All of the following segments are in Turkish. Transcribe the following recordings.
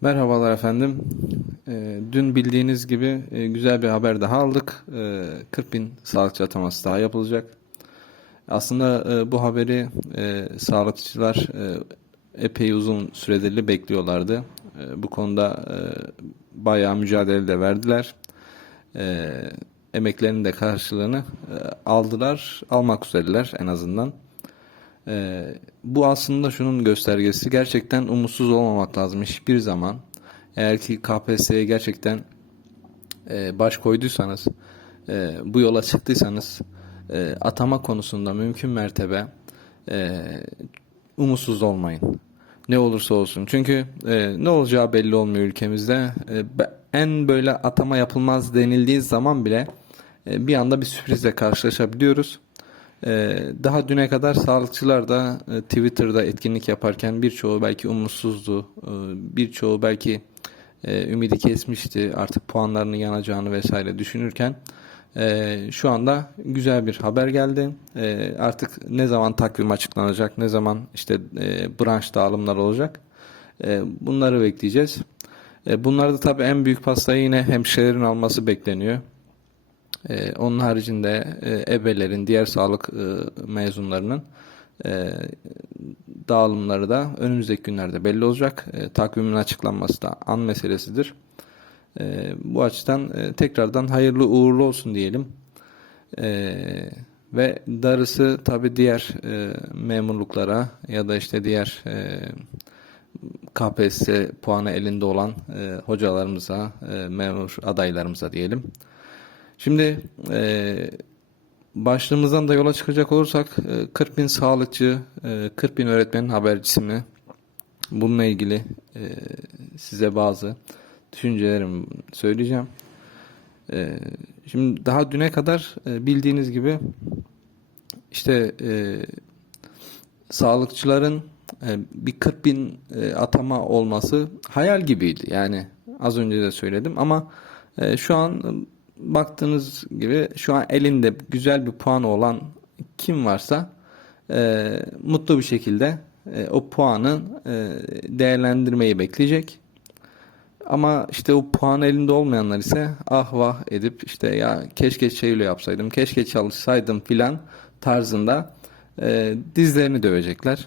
Merhabalar efendim. Ee, dün bildiğiniz gibi e, güzel bir haber daha aldık. Ee, 40 bin sağlıkçı ataması daha yapılacak. Aslında e, bu haberi e, sağlıkçılar epey uzun süredir bekliyorlardı. Bu konuda bayağı mücadele de verdiler. Emeklerinin de karşılığını aldılar, almak üzereler en azından. Ee, bu aslında şunun göstergesi. Gerçekten umutsuz olmamak lazım hiçbir zaman. Eğer ki KPSS'ye gerçekten e, baş koyduysanız, e, bu yola çıktıysanız, e, atama konusunda mümkün mertebe e, umutsuz olmayın. Ne olursa olsun. Çünkü e, ne olacağı belli olmuyor ülkemizde. E, en böyle atama yapılmaz denildiği zaman bile e, bir anda bir sürprizle karşılaşabiliyoruz. Ee, daha düne kadar sağlıkçılar da e, Twitter'da etkinlik yaparken birçoğu belki umutsuzdu, Ee, birçoğu belki e, ümidi kesmişti artık puanlarının yanacağını vesaire düşünürken e, şu anda güzel bir haber geldi. Artık ne zaman takvim açıklanacak, ne zaman işte e, branş dağılımlar olacak bunları bekleyeceğiz. Bunlarda tabii en büyük pastayı yine hemşirelerin alması bekleniyor. Ee, onun haricinde e, ebelerin, diğer sağlık e, mezunlarının e, dağılımları da önümüzdeki günlerde belli olacak. E, takvimin açıklanması da an meselesidir. E, bu açıdan e, tekrardan hayırlı uğurlu olsun diyelim. E, ve darısı tabii diğer e, memurluklara ya da işte diğer e, KPSS puanı elinde olan e, hocalarımıza, e, memur adaylarımıza diyelim. Şimdi e, başlığımızdan da yola çıkacak olursak e, 40 bin sağlıkçı, e, 40 bin öğretmenin habercisi mi? Bununla ilgili e, size bazı düşüncelerimi söyleyeceğim. E, şimdi daha düne kadar e, bildiğiniz gibi işte e, sağlıkçıların e, bir 40 bin e, atama olması hayal gibiydi. Yani az önce de söyledim ama e, şu an baktığınız gibi şu an elinde güzel bir puanı olan kim varsa e, mutlu bir şekilde e, o puanı e, değerlendirmeyi bekleyecek. Ama işte o puan elinde olmayanlar ise ah vah edip işte ya keşke şöyle yapsaydım, keşke çalışsaydım filan tarzında e, dizlerini dövecekler.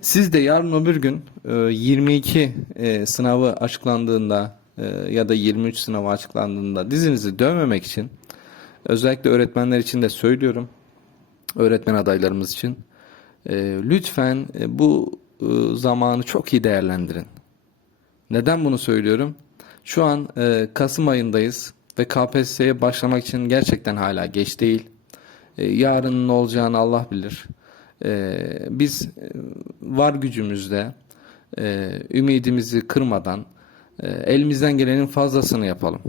Siz de yarın öbür gün e, 22 e, sınavı açıklandığında ya da 23 sınavı açıklandığında dizinizi dövmemek için özellikle öğretmenler için de söylüyorum. Öğretmen adaylarımız için e, lütfen e, bu e, zamanı çok iyi değerlendirin. Neden bunu söylüyorum? Şu an e, Kasım ayındayız ve KPSS'ye başlamak için gerçekten hala geç değil. E, yarın ne olacağını Allah bilir. E, biz e, var gücümüzle e, ümidimizi kırmadan e, elimizden gelenin fazlasını yapalım.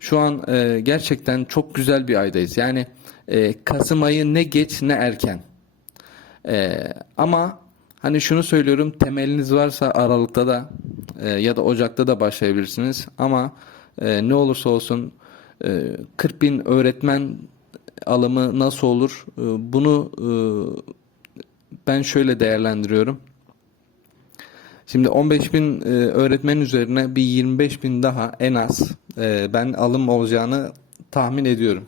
Şu an e, gerçekten çok güzel bir aydayız. Yani e, Kasım ayı ne geç ne erken. E, ama hani şunu söylüyorum temeliniz varsa Aralık'ta da e, ya da Ocak'ta da başlayabilirsiniz. Ama e, ne olursa olsun e, 40 bin öğretmen alımı nasıl olur? E, bunu e, ben şöyle değerlendiriyorum. Şimdi 15 bin e, öğretmen üzerine bir 25 bin daha en az e, ben alım olacağını tahmin ediyorum.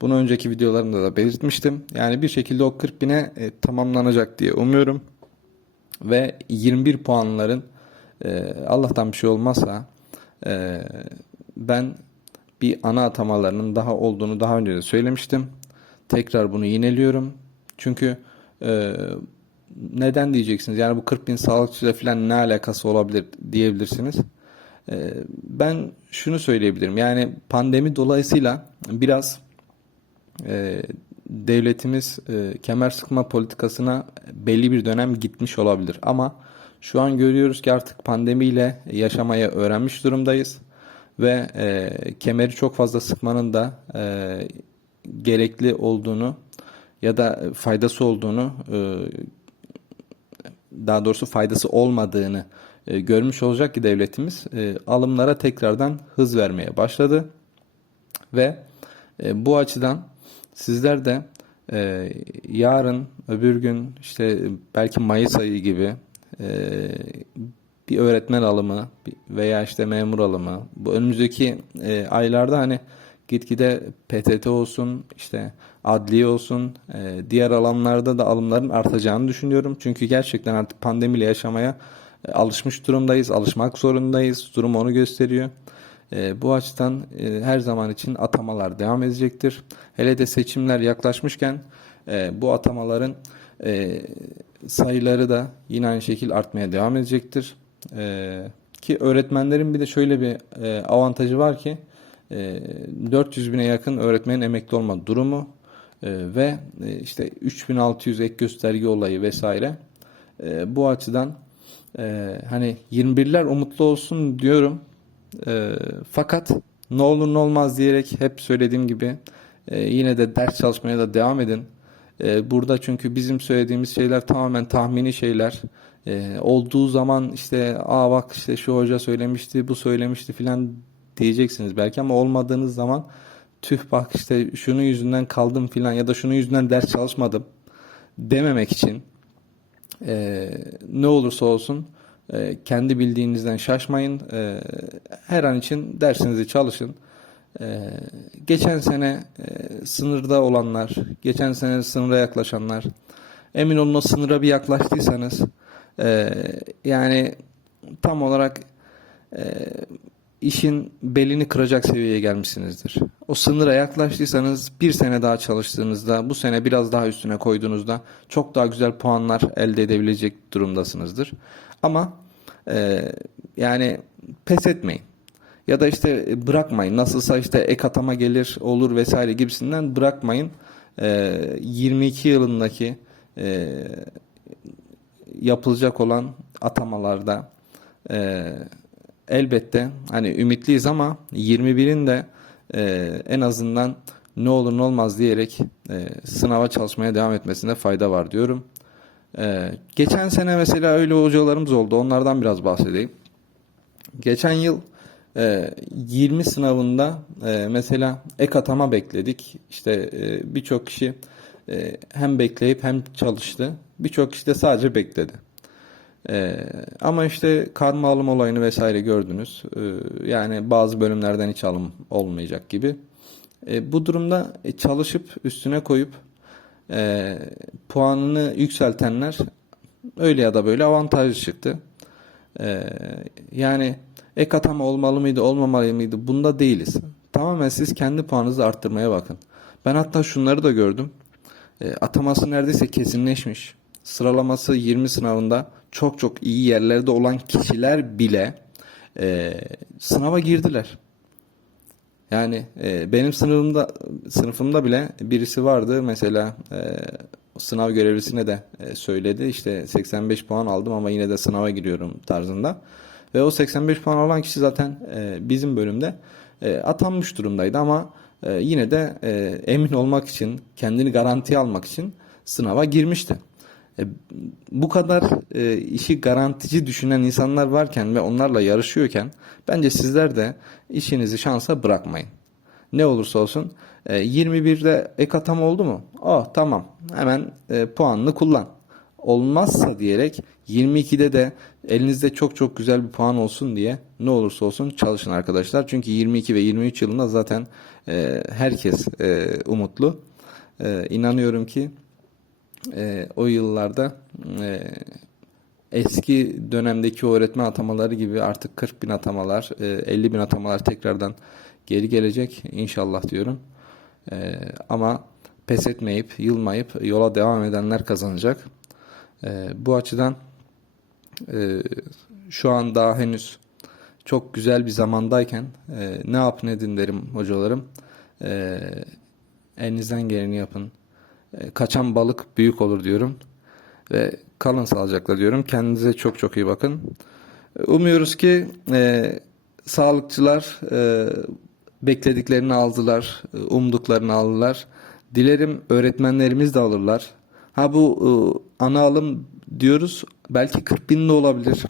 Bunu önceki videolarımda da belirtmiştim. Yani bir şekilde o 40 bine e, tamamlanacak diye umuyorum. Ve 21 puanların e, Allah'tan bir şey olmazsa e, ben bir ana atamalarının daha olduğunu daha önce de söylemiştim. Tekrar bunu yineliyorum. Çünkü e, neden diyeceksiniz? Yani bu 40 bin sağlıkçıyla falan ne alakası olabilir diyebilirsiniz. Ee, ben şunu söyleyebilirim. Yani pandemi dolayısıyla biraz e, devletimiz e, kemer sıkma politikasına belli bir dönem gitmiş olabilir. Ama şu an görüyoruz ki artık pandemiyle yaşamaya öğrenmiş durumdayız. Ve e, kemeri çok fazla sıkmanın da gerekli olduğunu ya da faydası olduğunu daha doğrusu faydası olmadığını e, görmüş olacak ki devletimiz e, alımlara tekrardan hız vermeye başladı. Ve e, bu açıdan sizler de e, yarın öbür gün işte belki Mayıs ayı gibi e, bir öğretmen alımı veya işte memur alımı bu önümüzdeki e, aylarda hani gitgide PTT olsun işte adliye olsun e, diğer alanlarda da alımların artacağını düşünüyorum. Çünkü gerçekten artık pandemiyle yaşamaya e, alışmış durumdayız, alışmak zorundayız. Durum onu gösteriyor. E, bu açıdan e, her zaman için atamalar devam edecektir. Hele de seçimler yaklaşmışken e, bu atamaların e, sayıları da yine aynı şekilde artmaya devam edecektir. E, ki öğretmenlerin bir de şöyle bir e, avantajı var ki 400 bine yakın öğretmenin emekli olma durumu e, ve e, işte 3600 ek gösterge olayı vesaire. E, bu açıdan e, hani 21'ler umutlu olsun diyorum. Fakat ne olur ne olmaz diyerek hep söylediğim gibi e, yine de ders çalışmaya da devam edin. Burada çünkü bizim söylediğimiz şeyler tamamen tahmini şeyler. Olduğu zaman işte aa bak işte şu hoca söylemişti, bu söylemişti filan diyeceksiniz belki ama olmadığınız zaman tüh bak işte şunun yüzünden kaldım filan ya da şunun yüzünden ders çalışmadım dememek için e, ne olursa olsun e, kendi bildiğinizden şaşmayın. E, her an için dersinizi çalışın. E, geçen sene e, sınırda olanlar, geçen sene sınıra yaklaşanlar, emin olun o sınıra bir yaklaştıysanız e, yani tam olarak e, işin belini kıracak seviyeye gelmişsinizdir. O sınıra yaklaştıysanız bir sene daha çalıştığınızda, bu sene biraz daha üstüne koyduğunuzda çok daha güzel puanlar elde edebilecek durumdasınızdır. Ama e, yani pes etmeyin. Ya da işte bırakmayın. Nasılsa işte ek atama gelir, olur vesaire gibisinden bırakmayın. E, 22 yılındaki e, yapılacak olan atamalarda e, elbette hani ümitliyiz ama 21'in de e, en azından ne olur ne olmaz diyerek e, sınava çalışmaya devam etmesinde fayda var diyorum. E, geçen sene mesela öyle hocalarımız oldu. Onlardan biraz bahsedeyim. Geçen yıl e, 20 sınavında e, mesela ek atama bekledik. İşte e, birçok kişi e, hem bekleyip hem çalıştı. Birçok kişi de sadece bekledi. Ee, ama işte karma alım olayını vesaire gördünüz. Ee, yani bazı bölümlerden hiç alım olmayacak gibi. Ee, bu durumda e, çalışıp üstüne koyup e, puanını yükseltenler öyle ya da böyle avantajlı çıktı. Ee, yani ek atama olmalı mıydı olmamalı mıydı bunda değiliz. Tamamen siz kendi puanınızı arttırmaya bakın. Ben hatta şunları da gördüm. E, ataması neredeyse kesinleşmiş. Sıralaması 20 sınavında çok çok iyi yerlerde olan kişiler bile e, sınava girdiler. Yani e, benim sınıfımda sınıfımda bile birisi vardı mesela e, sınav görevlisine de e, söyledi işte 85 puan aldım ama yine de sınava giriyorum tarzında. Ve o 85 puan alan kişi zaten e, bizim bölümde e, atanmış durumdaydı ama e, yine de e, emin olmak için kendini garantiye almak için sınava girmişti. E, bu kadar e, işi garantici düşünen insanlar varken ve onlarla yarışıyorken bence sizler de işinizi şansa bırakmayın. Ne olursa olsun e, 21'de ek atama oldu mu? Oh tamam hemen e, puanını kullan. Olmazsa diyerek 22'de de elinizde çok çok güzel bir puan olsun diye ne olursa olsun çalışın arkadaşlar. Çünkü 22 ve 23 yılında zaten e, herkes e, umutlu. E, inanıyorum ki e, o yıllarda e, eski dönemdeki öğretmen atamaları gibi artık 40 bin atamalar, e, 50 bin atamalar tekrardan geri gelecek inşallah diyorum. E, ama pes etmeyip, yılmayıp yola devam edenler kazanacak. E, bu açıdan e, şu an daha henüz çok güzel bir zamandayken e, ne yapın edin derim hocalarım. E, elinizden geleni yapın. E, kaçan balık büyük olur diyorum. Ve kalın sağlıcakla diyorum. Kendinize çok çok iyi bakın. E, Umuyoruz ki e, sağlıkçılar e, beklediklerini aldılar, e, umduklarını aldılar. Dilerim öğretmenlerimiz de alırlar. Ha bu e, ana alım diyoruz belki 40 bin de olabilir.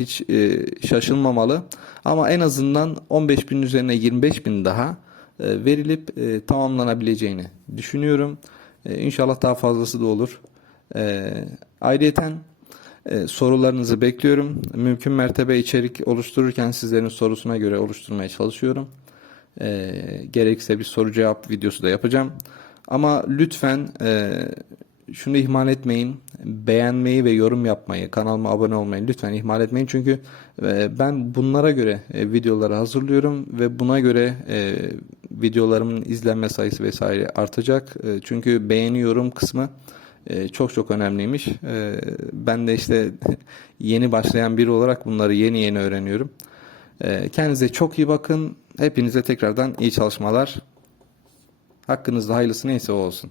Hiç e, şaşılmamalı. Ama en azından 15 bin üzerine 25 bin daha e, verilip e, tamamlanabileceğini düşünüyorum. E, İnşallah daha fazlası da olur. E, ayrıyeten E, sorularınızı bekliyorum. Mümkün mertebe içerik oluştururken sizlerin sorusuna göre oluşturmaya çalışıyorum. E, gerekirse bir soru cevap videosu da yapacağım. Ama lütfen e, şunu ihmal etmeyin. Beğenmeyi ve yorum yapmayı, kanalıma abone olmayı lütfen ihmal etmeyin. Çünkü e, ben bunlara göre videoları hazırlıyorum ve buna göre videolarımın izlenme sayısı vesaire artacak. E, çünkü beğeni yorum kısmı e, çok çok önemliymiş. E, ben de işte yeni başlayan biri olarak bunları yeni yeni öğreniyorum. E, kendinize çok iyi bakın. Hepinize tekrardan iyi çalışmalar. Hakkınızda hayırlısı neyse o olsun.